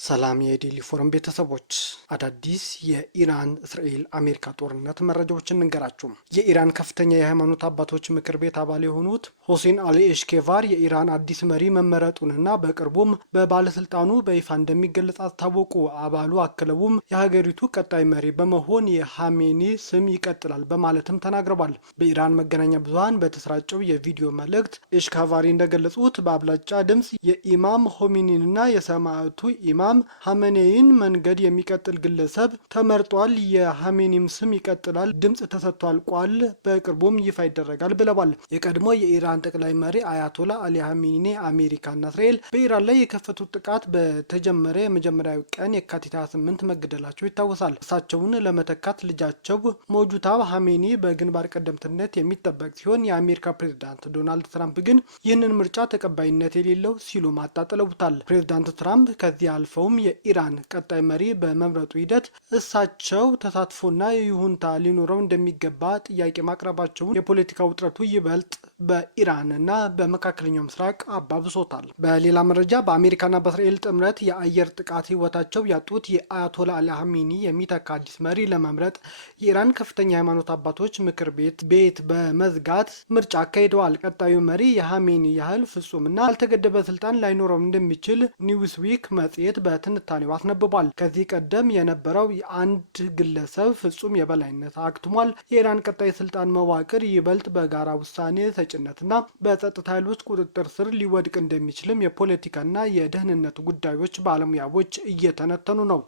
ሰላም የዴሊ ፎረም ቤተሰቦች፣ አዳዲስ የኢራን እስራኤል አሜሪካ ጦርነት መረጃዎችን እንገራችሁ። የኢራን ከፍተኛ የሃይማኖት አባቶች ምክር ቤት አባል የሆኑት ሁሴን አሊ ኤሽኬቫር የኢራን አዲስ መሪ መመረጡንና በቅርቡም በባለስልጣኑ በይፋ እንደሚገለጽ አስታወቁ። አባሉ አክለውም የሀገሪቱ ቀጣይ መሪ በመሆን የሃሜኒ ስም ይቀጥላል በማለትም ተናግረዋል። በኢራን መገናኛ ብዙሃን በተሰራጨው የቪዲዮ መልእክት ኤሽኬቫሪ እንደገለጹት በአብላጫ ድምፅ የኢማም ሆሜኒንና የሰማዕቱ ኢማም ሀመኔይን መንገድ የሚቀጥል ግለሰብ ተመርጧል። የሀሜኒም ስም ይቀጥላል። ድምጽ ተሰጥቷል። በቅርቡም ይፋ ይደረጋል ብለዋል። የቀድሞ የኢራን ጠቅላይ መሪ አያቶላ አሊ ሀሜኒ አሜሪካና እስራኤል በኢራን ላይ የከፈቱት ጥቃት በተጀመረ የመጀመሪያው ቀን የካቲት 28 መገደላቸው ይታወሳል። እሳቸውን ለመተካት ልጃቸው ሞጁታ ሀሜኒ በግንባር ቀደምትነት የሚጠበቅ ሲሆን የአሜሪካ ፕሬዝዳንት ዶናልድ ትራምፕ ግን ይህንን ምርጫ ተቀባይነት የሌለው ሲሉ ማጣጥለውታል። ፕሬዝዳንት ትራምፕ ከዚህ አልፈውም የኢራን ቀጣይ መሪ በመምረጡ ሂደት እሳቸው ተሳትፎና ይሁንታ ሊኖረው እንደሚገባ ጥያቄ ማቅረባቸውን የፖለቲካ ውጥረቱ ይበልጥ በኢራንና በመካከለኛው ምስራቅ አባብሶታል። በሌላ መረጃ በአሜሪካና በእስራኤል ጥምረት የአየር ጥቃት ህይወታቸው ያጡት የአያቶላ አሊ ሀሜኒ የሚተካ አዲስ መሪ ለመምረጥ የኢራን ከፍተኛ ሃይማኖት አባቶች ምክር ቤት በመዝጋት ምርጫ አካሂደዋል። ቀጣዩ መሪ የሀሜኒ ያህል ፍጹምና ያልተገደበ ስልጣን ላይኖረው እንደሚችል ኒውስዊክ መጽሔት በትንታኔው አስነብቧል። ከዚህ ቀደም የነበረው የአንድ ግለሰብ ፍጹም የበላይነት አክትሟል። የኢራን ቀጣይ ስልጣን መዋቅር ይበልጥ በጋራ ውሳኔ ሰጭነትና በጸጥታ ኃይሎች ቁጥጥር ስር ሊወድቅ እንደሚችልም የፖለቲካና የደህንነት ጉዳዮች ባለሙያዎች እየተነተኑ ነው።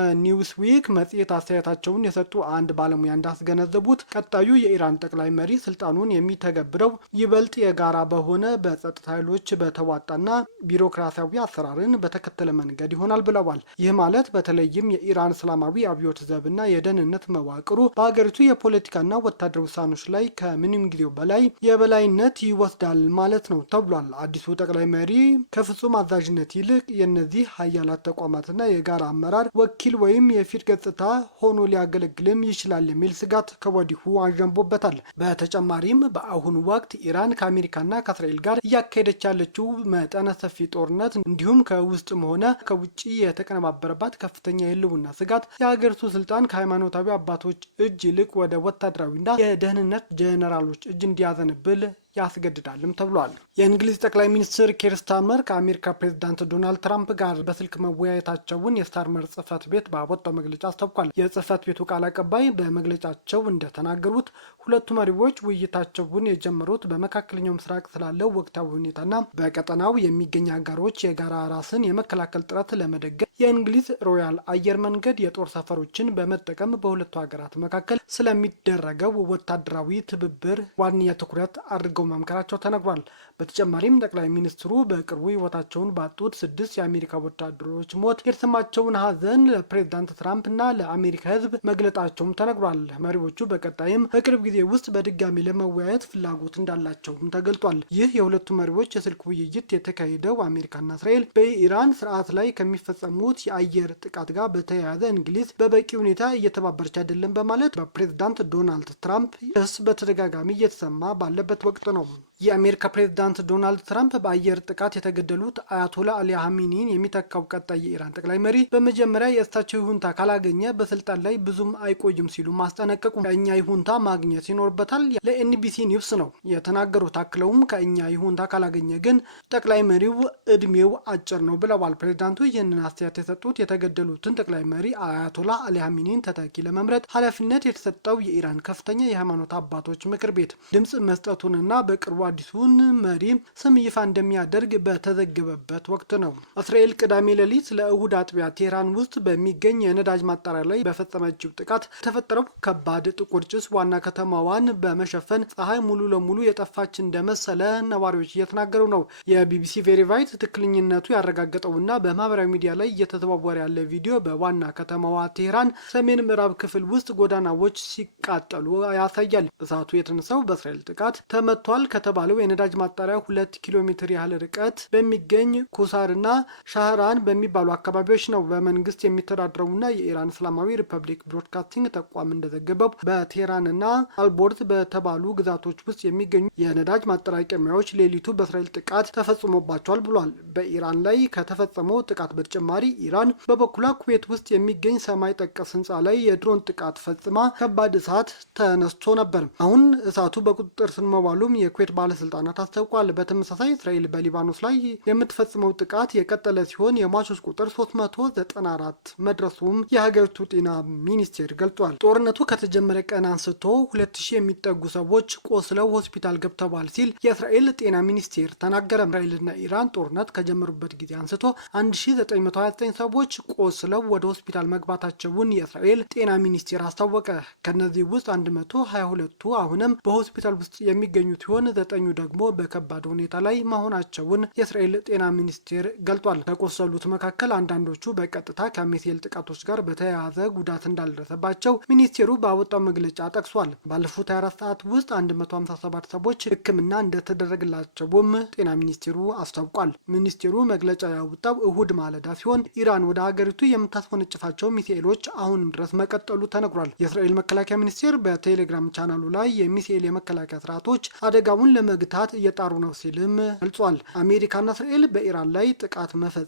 ለኒውስዊክ መጽሔት አስተያየታቸውን የሰጡ አንድ ባለሙያ እንዳስገነዘቡት ቀጣዩ የኢራን ጠቅላይ መሪ ስልጣኑን የሚተገብረው ይበልጥ የጋራ በሆነ በጸጥታ ኃይሎች በተዋጣና ቢሮክራሲያዊ አሰራርን በተከተለ መንገድ ይሆናል ብለዋል። ይህ ማለት በተለይም የኢራን እስላማዊ አብዮት ዘብና የደህንነት መዋቅሩ በሀገሪቱ የፖለቲካና ወታደራዊ ውሳኔዎች ላይ ከምንም ጊዜው በላይ የበላይነት ይወስዳል ማለት ነው ተብሏል። አዲሱ ጠቅላይ መሪ ከፍጹም አዛዥነት ይልቅ የእነዚህ ሀያላት ተቋማትና የጋራ አመራር ወኪል ወይም የፊት ገጽታ ሆኖ ሊያገለግልም ይችላል የሚል ስጋት ከወዲሁ አንዣቦበታል። በተጨማሪም በአሁኑ ወቅት ኢራን ከአሜሪካና ከእስራኤል ጋር እያካሄደች ያለችው መጠነ ሰፊ ጦርነት እንዲሁም ከውስጥም ሆነ ከውጭ የተቀነባበረባት ከፍተኛ የህልውና ስጋት የሀገሪቱ ስልጣን ከሃይማኖታዊ አባቶች እጅ ይልቅ ወደ ወታደራዊና የደህንነት ጀነራሎች እጅ እንዲያዘንብል ያስገድዳልም ተብሏል። የእንግሊዝ ጠቅላይ ሚኒስትር ኬር ስታርመር ከአሜሪካ ፕሬዝዳንት ዶናልድ ትራምፕ ጋር በስልክ መወያየታቸውን የስታርመር ጽህፈት ቤት ባወጣው መግለጫ አስታውቋል። የጽህፈት ቤቱ ቃል አቀባይ በመግለጫቸው እንደተናገሩት ሁለቱ መሪዎች ውይይታቸውን የጀመሩት በመካከለኛው ምስራቅ ስላለው ወቅታዊ ሁኔታና በቀጠናው የሚገኝ አጋሮች የጋራ ራስን የመከላከል ጥረት ለመደገፍ የእንግሊዝ ሮያል አየር መንገድ የጦር ሰፈሮችን በመጠቀም በሁለቱ ሀገራት መካከል ስለሚደረገው ወታደራዊ ትብብር ዋነኛ ትኩረት አድርገው መምከራቸው ተነግሯል። በተጨማሪም ጠቅላይ ሚኒስትሩ በቅርቡ ህይወታቸውን ባጡት 6 የአሜሪካ ወታደሮች ሞት የተሰማቸውን ሀዘን ለፕሬዝዳንት ትራምፕ እና ለአሜሪካ ህዝብ መግለጣቸውም ተነግሯል። መሪዎቹ በቀጣይም በቅርብ ጊዜ ውስጥ በድጋሚ ለመወያየት ፍላጎት እንዳላቸውም ተገልጧል። ይህ የሁለቱ መሪዎች የስልክ ውይይት የተካሄደው አሜሪካና እስራኤል በኢራን ስርዓት ላይ ከሚፈጸሙት የአየር ጥቃት ጋር በተያያዘ እንግሊዝ በበቂ ሁኔታ እየተባበረች አይደለም በማለት በፕሬዝዳንት ዶናልድ ትራምፕ ክስ በተደጋጋሚ እየተሰማ ባለበት ወቅት ነው። የአሜሪካ ፕሬዝዳንት ዶናልድ ትራምፕ በአየር ጥቃት የተገደሉት አያቶላ አሊ ሀሜኒን የሚተካው ቀጣይ የኢራን ጠቅላይ መሪ በመጀመሪያ የእሳቸው ይሁንታ ካላገኘ በስልጣን ላይ ብዙም አይቆይም ሲሉ ማስጠነቀቁ። ከእኛ ይሁንታ ማግኘት ይኖርበታል ለኤንቢሲ ኒውስ ነው የተናገሩት። አክለውም ከእኛ ይሁንታ ካላገኘ ግን ጠቅላይ መሪው እድሜው አጭር ነው ብለዋል። ፕሬዝዳንቱ ይህንን አስተያየት የሰጡት የተገደሉትን ጠቅላይ መሪ አያቶላ አሊ ሀሜኒን ተተኪ ለመምረጥ ኃላፊነት የተሰጠው የኢራን ከፍተኛ የሃይማኖት አባቶች ምክር ቤት ድምጽ መስጠቱንና በቅርቡ አዲሱን መሪ ስም ይፋ እንደሚያደርግ በተዘገበበት ወቅት ነው። እስራኤል ቅዳሜ ሌሊት ለእሁድ አጥቢያ ቴህራን ውስጥ በሚገኝ የነዳጅ ማጣሪያ ላይ በፈጸመችው ጥቃት የተፈጠረው ከባድ ጥቁር ጭስ ዋና ከተማዋን በመሸፈን ፀሐይ ሙሉ ለሙሉ የጠፋች እንደመሰለ ነዋሪዎች እየተናገሩ ነው። የቢቢሲ ቬሪፋይድ ትክክለኝነቱ ያረጋገጠውና በማህበራዊ ሚዲያ ላይ እየተዘዋወረ ያለ ቪዲዮ በዋና ከተማዋ ቴህራን ሰሜን ምዕራብ ክፍል ውስጥ ጎዳናዎች ሲቃጠሉ ያሳያል። እሳቱ የተነሳው በእስራኤል ጥቃት ተመቷል ከተባለው የነዳጅ ማጣሪያ መቁጠሪያ 2 ኪሎ ሜትር ያህል ርቀት በሚገኝ ኩሳርና ሻህራን በሚባሉ አካባቢዎች ነው። በመንግስት የሚተዳደረውና የኢራን እስላማዊ ሪፐብሊክ ብሮድካስቲንግ ተቋም እንደዘገበው በቴህራንና አልቦርት በተባሉ ግዛቶች ውስጥ የሚገኙ የነዳጅ ማጠራቀሚያዎች ሌሊቱ በእስራኤል ጥቃት ተፈጽሞባቸዋል ብሏል። በኢራን ላይ ከተፈጸመው ጥቃት በተጨማሪ ኢራን በበኩሏ ኩዌት ውስጥ የሚገኝ ሰማይ ጠቀስ ህንፃ ላይ የድሮን ጥቃት ፈጽማ ከባድ እሳት ተነስቶ ነበር። አሁን እሳቱ በቁጥጥር ስር መዋሉም የኩዌት ባለስልጣናት አስታውቋል። በተመሳሳይ እስራኤል በሊባኖስ ላይ የምትፈጽመው ጥቃት የቀጠለ ሲሆን የሟቾች ቁጥር 394 መድረሱም የሀገሪቱ ጤና ሚኒስቴር ገልጿል። ጦርነቱ ከተጀመረ ቀን አንስቶ 2000 የሚጠጉ ሰዎች ቆስለው ሆስፒታል ገብተዋል ሲል የእስራኤል ጤና ሚኒስቴር ተናገረ። እስራኤልና ኢራን ጦርነት ከጀመሩበት ጊዜ አንስቶ 1929 ሰዎች ቆስለው ወደ ሆስፒታል መግባታቸውን የእስራኤል ጤና ሚኒስቴር አስታወቀ። ከነዚህ ውስጥ 122ቱ አሁንም በሆስፒታል ውስጥ የሚገኙ ሲሆን 9ኙ ደግሞ በከባድ ሁኔታ ላይ መሆናቸውን የእስራኤል ጤና ሚኒስቴር ገልጿል። ከቆሰሉት መካከል አንዳንዶቹ በቀጥታ ከሚሳኤል ጥቃቶች ጋር በተያያዘ ጉዳት እንዳልደረሰባቸው ሚኒስቴሩ ባወጣው መግለጫ ጠቅሷል። ባለፉት 24 ሰዓት ውስጥ 157 ሰዎች ሕክምና እንደተደረገላቸውም ጤና ሚኒስቴሩ አስታውቋል። ሚኒስቴሩ መግለጫ ያወጣው እሁድ ማለዳ ሲሆን ኢራን ወደ ሀገሪቱ የምታስወነጭፋቸው ሚሳኤሎች አሁንም ድረስ መቀጠሉ ተነግሯል። የእስራኤል መከላከያ ሚኒስቴር በቴሌግራም ቻናሉ ላይ የሚሳኤል የመከላከያ ስርዓቶች አደጋውን ለመግታት እየጣሩ ነው ሲልም ገልጿል። አሜሪካና እስራኤል በኢራን ላይ ጥቃት መፈጸም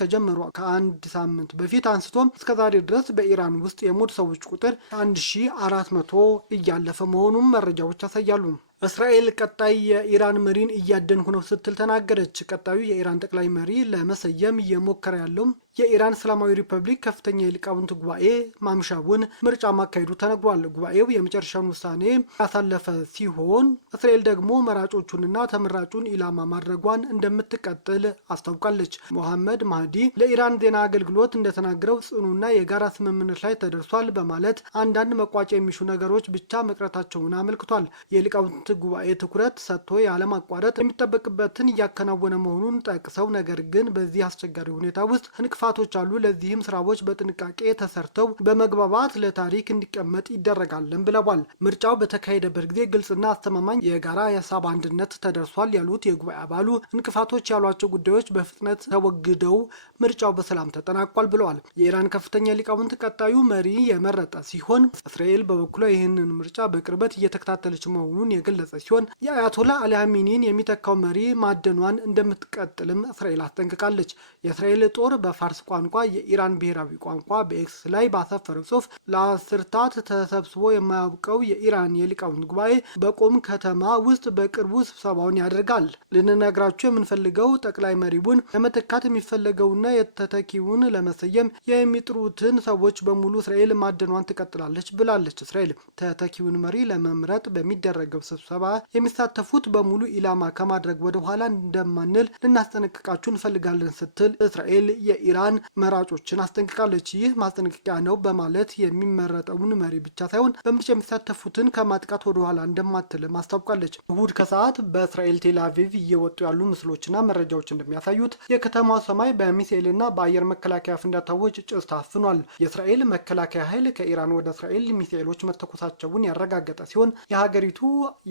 ከጀመሩ ከአንድ ሳምንት በፊት አንስቶም እስከዛሬ ድረስ በኢራን ውስጥ የሞቱ ሰዎች ቁጥር 1400 እያለፈ መሆኑን መረጃዎች ያሳያሉ። እስራኤል ቀጣይ የኢራን መሪን እያደንኩ ነው ስትል ተናገረች። ቀጣዩ የኢራን ጠቅላይ መሪ ለመሰየም እየሞከረ ያለው የኢራን እስላማዊ ሪፐብሊክ ከፍተኛ የሊቃውንት ጉባኤ ማምሻውን ምርጫ ማካሄዱ ተነግሯል። ጉባኤው የመጨረሻውን ውሳኔ ያሳለፈ ሲሆን እስራኤል ደግሞ መራጮቹንና ተመራጩን ኢላማ ማድረጓን እንደምትቀጥል አስታውቃለች። ሞሐመድ ማህዲ ለኢራን ዜና አገልግሎት እንደተናገረው ጽኑና የጋራ ስምምነት ላይ ተደርሷል በማለት አንዳንድ መቋጫ የሚሹ ነገሮች ብቻ መቅረታቸውን አመልክቷል። የሊቃውንት ጉባኤ ትኩረት ሰጥቶ ያለማቋረጥ የሚጠበቅበትን እያከናወነ መሆኑን ጠቅሰው ነገር ግን በዚህ አስቸጋሪ ሁኔታ ውስጥ እንቅፋቶች አሉ። ለዚህም ስራዎች በጥንቃቄ ተሰርተው በመግባባት ለታሪክ እንዲቀመጥ ይደረጋልን ብለዋል። ምርጫው በተካሄደበት ጊዜ ግልጽና አስተማማኝ የጋራ የሀሳብ አንድነት ተደርሷል ያሉት የጉባኤ አባሉ እንቅፋቶች ያሏቸው ጉዳዮች በፍጥነት ተወግደው ምርጫው በሰላም ተጠናቋል ብለዋል። የኢራን ከፍተኛ ሊቃውንት ቀጣዩ መሪ የመረጠ ሲሆን እስራኤል በበኩሏ ይህንን ምርጫ በቅርበት እየተከታተለች መሆኑን የገለጸ ሲሆን የአያቶላ አሊ ኻሜኒን የሚተካው መሪ ማደኗን እንደምትቀጥልም እስራኤል አስጠንቅቃለች። የእስራኤል ጦር በፋርስ ቋንቋ የኢራን ብሔራዊ ቋንቋ በኤክስ ላይ ባሰፈረው ጽሑፍ ለአስርታት ተሰብስቦ የማያውቀው የኢራን የሊቃውንት ጉባኤ በቆም ከተማ ውስጥ በቅርቡ ስብሰባውን ያደርጋል። ልንነግራቸው የምንፈልገው ጠቅላይ መሪውን ለመተካት የሚፈለገውና የተተኪውን ለመሰየም የሚጥሩትን ሰዎች በሙሉ እስራኤል ማደኗን ትቀጥላለች ብላለች። እስራኤል ተተኪውን መሪ ለመምረጥ በሚደረገው ስብሰባ የሚሳተፉት በሙሉ ኢላማ ከማድረግ ወደ ኋላ እንደማንል ልናስጠነቅቃችሁ እንፈልጋለን ስትል እስራኤል የኢራን መራጮችን አስጠንቅቃለች። ይህ ማስጠንቀቂያ ነው በማለት የሚመረጠውን መሪ ብቻ ሳይሆን በምርጫ የሚሳተፉትን ከማጥቃት ወደ ኋላ እንደማትልም አስታውቃለች። እሁድ ከሰዓት በእስራኤል ቴል አቪቭ እየወጡ ያሉ ምስሎችና መረጃዎች እንደሚያሳዩት የከተማው ሰማይ በሚሳኤልና በአየር መከላከያ ፍንዳታዎች ጭስ ታፍኗል። የእስራኤል መከላከያ ኃይል ከኢራን ወደ እስራኤል ሚሳኤሎች መተኮሳቸውን ያረጋገጠ ሲሆን የሀገሪቱ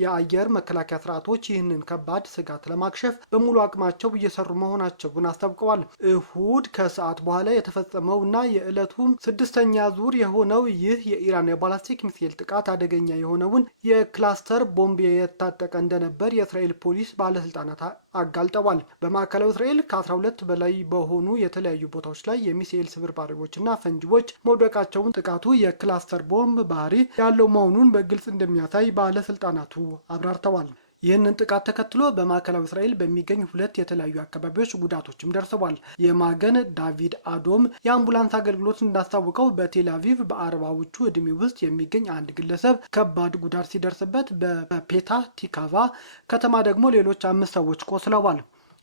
የአየር መከላከያ ስርዓቶች ይህንን ከባድ ስጋት ለማክሸፍ በሙሉ አቅማቸው እየሰሩ መሆናቸውን አስታውቀዋል። እሁድ ከሰዓት በኋላ የተፈጸመው እና የዕለቱ 6ኛ ዙር የሆነው ይህ የኢራን የባላስቲክ ሚሳኤል ጥቃት አደገኛ የሆነውን የክላስተር ቦምብ የታጠቀ እንደነበር የእስራኤል ፖሊስ ባለስልጣናት አጋልጠዋል። በማዕከላዊ እስራኤል ከ12 በላይ በሆኑ የተለያዩ ቦታዎች ላይ የሚሳኤል ስብርባሪዎችና ፈንጂዎች መውደቃቸውን ጥቃቱ የክላስተር ቦምብ ባህሪ ያለው መሆኑን በግልጽ እንደሚያሳይ ባለስልጣናቱ አብራርተዋል። ይህንን ጥቃት ተከትሎ በማዕከላዊ እስራኤል በሚገኙ 2 የተለያዩ አካባቢዎች ጉዳቶችም ደርሰዋል። የማገን ዳቪድ አዶም የአምቡላንስ አገልግሎት እንዳስታወቀው በቴል አቪቭ በ40ዎቹ ዕድሜ ውስጥ የሚገኝ አንድ ግለሰብ ከባድ ጉዳት ሲደርስበት፣ በፔታህ ቲክቫ ከተማ ደግሞ ሌሎች 5 ሰዎች ቆስለዋል።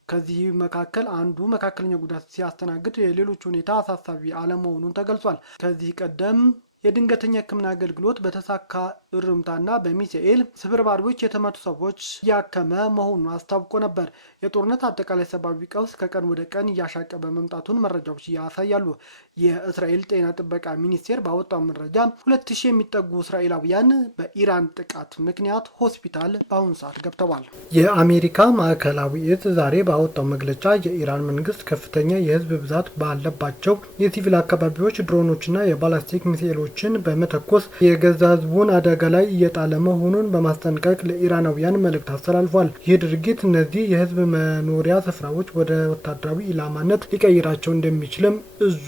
ከዚህ መካከል አንዱ መካከለኛ ጉዳት ሲያስተናግድ የሌሎች ሁኔታ አሳሳቢ አለመሆኑን ተገልጿል። ከዚህ ቀደም የድንገተኛ ሕክምና አገልግሎት በተሳካ እርምታና በሚሳኤል ስብርባሪዎች የተመቱ ሰዎች ያከመ መሆኑን አስታውቆ ነበር። የጦርነት አጠቃላይ ሰብአዊ ቀውስ ከቀን ወደ ቀን እያሻቀበ መምጣቱን መረጃዎች ያሳያሉ። የእስራኤል ጤና ጥበቃ ሚኒስቴር ባወጣው መረጃ 2000 የሚጠጉ እስራኤላውያን በኢራን ጥቃት ምክንያት ሆስፒታል በአሁኑ ሰዓት ገብተዋል። የአሜሪካ ማዕከላዊ እዝ ዛሬ ባወጣው መግለጫ የኢራን መንግስት ከፍተኛ የህዝብ ብዛት ባለባቸው የሲቪል አካባቢዎች ድሮኖችና የባላስቲክ ሚሳኤሎችን በመተኮስ የገዛ ህዝቡን አደጋ ላይ እየጣለ መሆኑን በማስጠንቀቅ ለኢራናውያን መልእክት አስተላልፏል። ይህ ድርጊት እነዚህ የህዝብ መኖሪያ ስፍራዎች ወደ ወታደራዊ ኢላማነት ሊቀይራቸው እንደሚችልም እዙ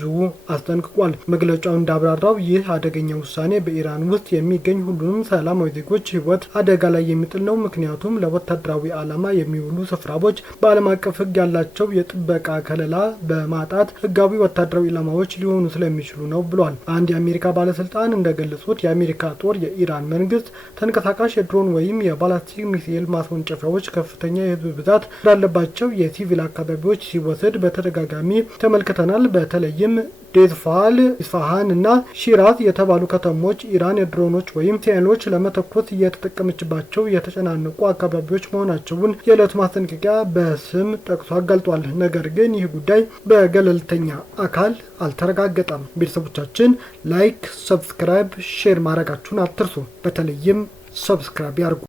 አስጠንቅቋል። መግለጫው እንዳብራራው ይህ አደገኛ ውሳኔ በኢራን ውስጥ የሚገኝ ሁሉንም ሰላማዊ ዜጎች ህይወት አደጋ ላይ የሚጥል ነው። ምክንያቱም ለወታደራዊ ዓላማ የሚውሉ ስፍራዎች በዓለም አቀፍ ህግ ያላቸው የጥበቃ ከለላ በማጣት ህጋዊ ወታደራዊ ኢላማዎች ሊሆኑ ስለሚችሉ ነው ብሏል። አንድ የአሜሪካ ባለስልጣን እንደገለጹት የአሜሪካ ጦር የኢራን መንግስት ተንቀሳቃሽ የድሮን ወይም የባላስቲክ ሚሳኤል ማስወንጨፊያዎች ከፍተኛ የህዝብ ብዛት እንዳለባቸው የሲቪል አካባቢዎች ሲወስድ በተደጋጋሚ ተመልክተናል። በተለይም ዴዝፋል፣ ኢስፋሃን እና ሺራዝ የተባሉ ከተሞች ኢራን የድሮኖች ወይም ሚሳኤሎች ለመተኮስ እየተጠቀመችባቸው የተጨናነቁ አካባቢዎች መሆናቸውን የዕለቱ ማስጠንቀቂያ በስም ጠቅሶ አጋልጧል። ነገር ግን ይህ ጉዳይ በገለልተኛ አካል አልተረጋገጠም። ቤተሰቦቻችን ላይክ፣ ሰብስክራይብ፣ ሼር ማድረጋችሁን አትርሱ። በተለይም ሰብስክራይብ ያርጉ።